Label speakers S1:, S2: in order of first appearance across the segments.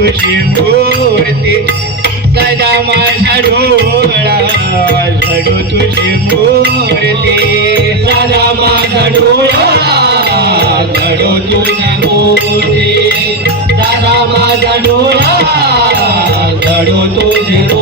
S1: तुझी मूर्ती सदा माझा डोळा झडू तुझी मूर्ती सदा डोळा झडू तुझी मूर्ती सदा डोळा झडू तुझी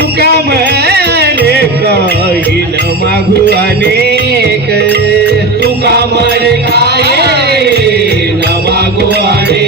S1: तुका मरे काईल मागू अनेक. तुका मरे काय मागू अनेक.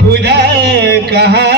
S1: खुदा कहा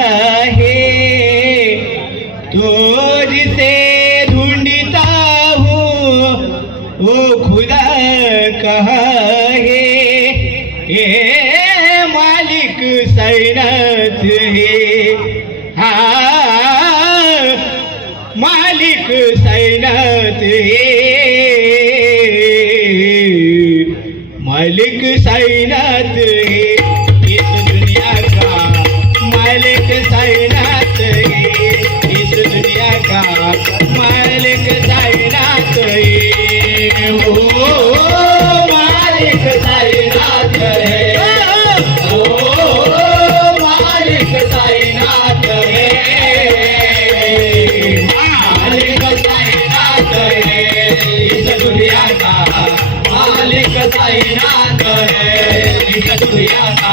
S1: साईनाथ है कन्हैया का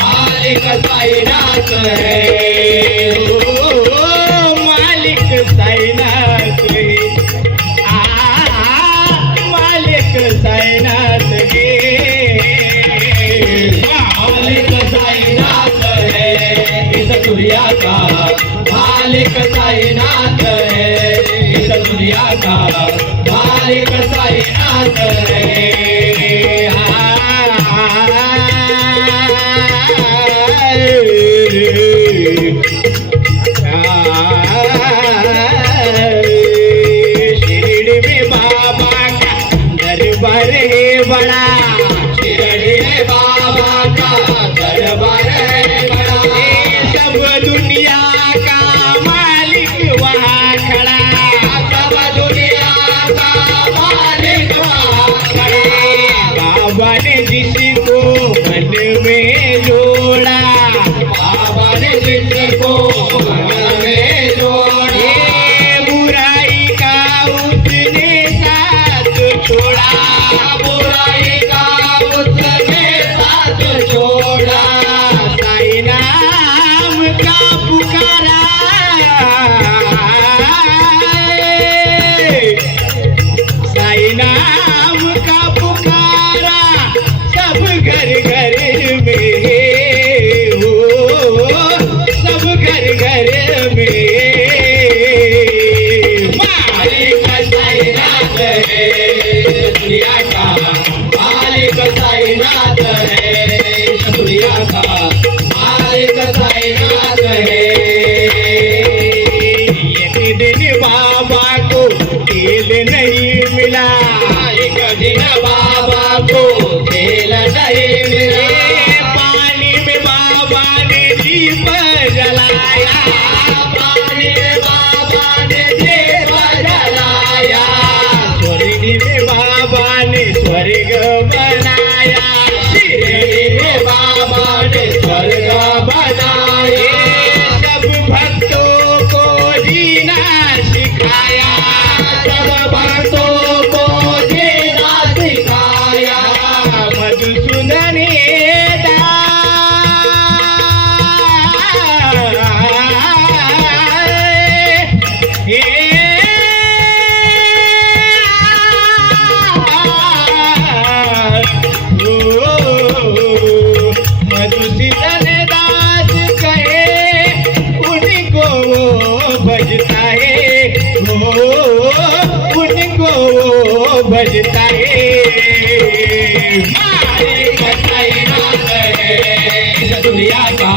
S1: मालिक साईनाथ है मालिक साईनाथ मालिक साईनाथ के? मालिक साईनाथ है कन्हैया मालिक साईनाथ है मालिक साईनाथ है Música తేలనయేమిరా दुनिया का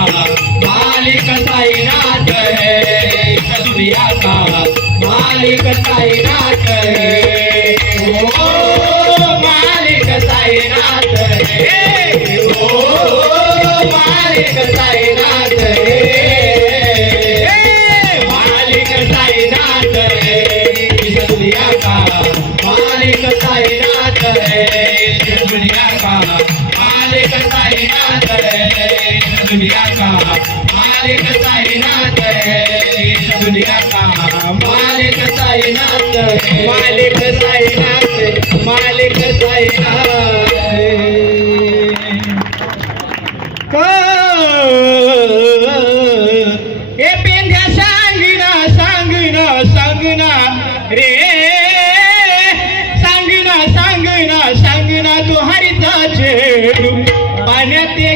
S1: मालिक साईनाथ है दुनिया का मालिक साईनाथ है ओ मालिक साईनाथ है ओ मालिक साईनाथ मालिक कायनात दुनिया का मालिक कायनात दुनिया का मालिक कायनात दुनिया का मालिक कायनात मालिक कायनात मालिक कायनात Jeanette.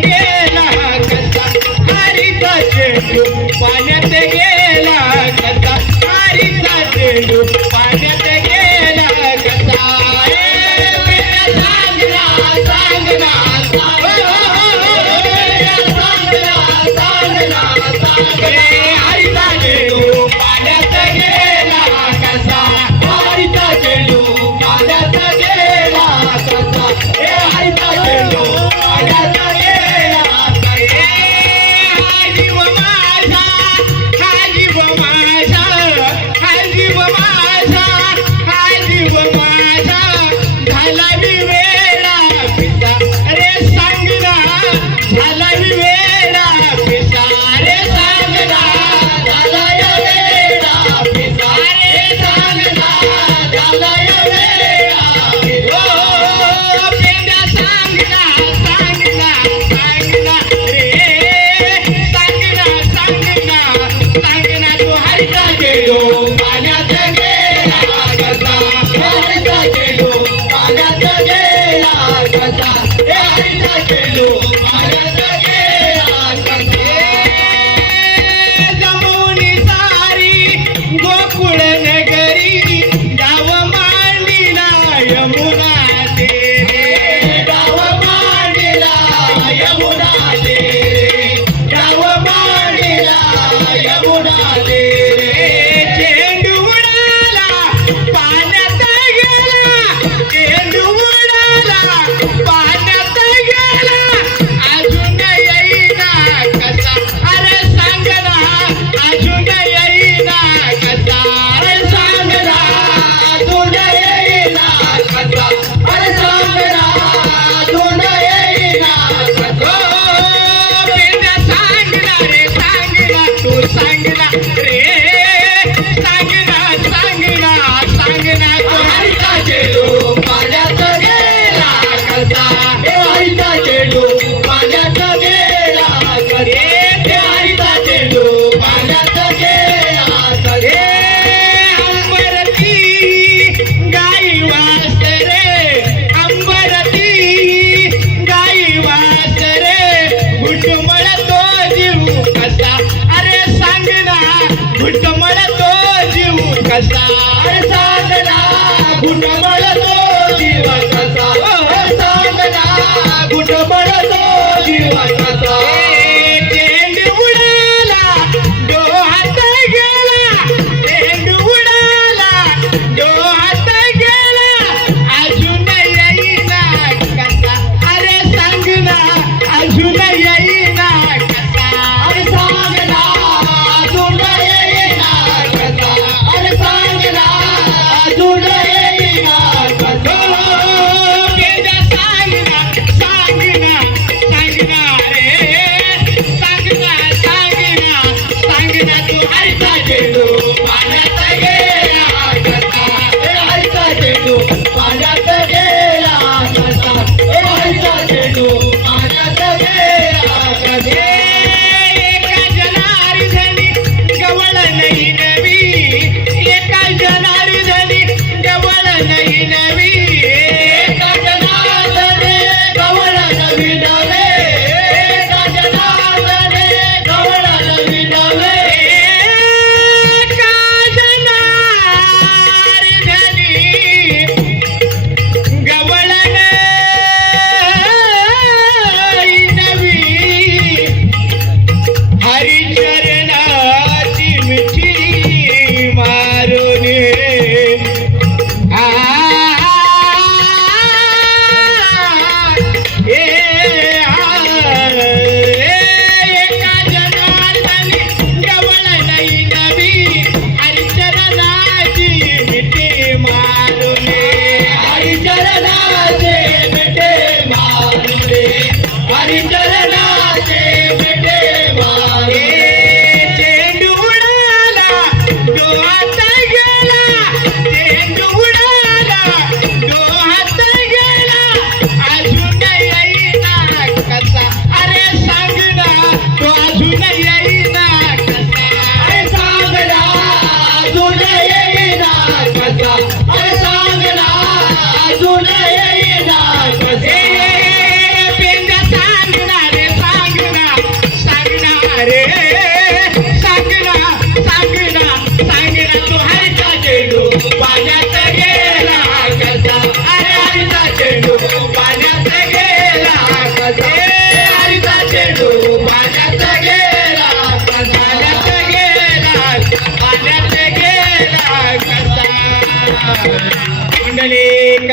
S1: Yeah.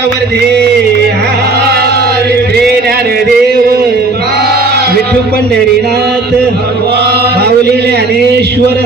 S1: कवर्धे हार ज्ञानदेव विठू पंढरीनाथ माऊली ज्ञानेश्वर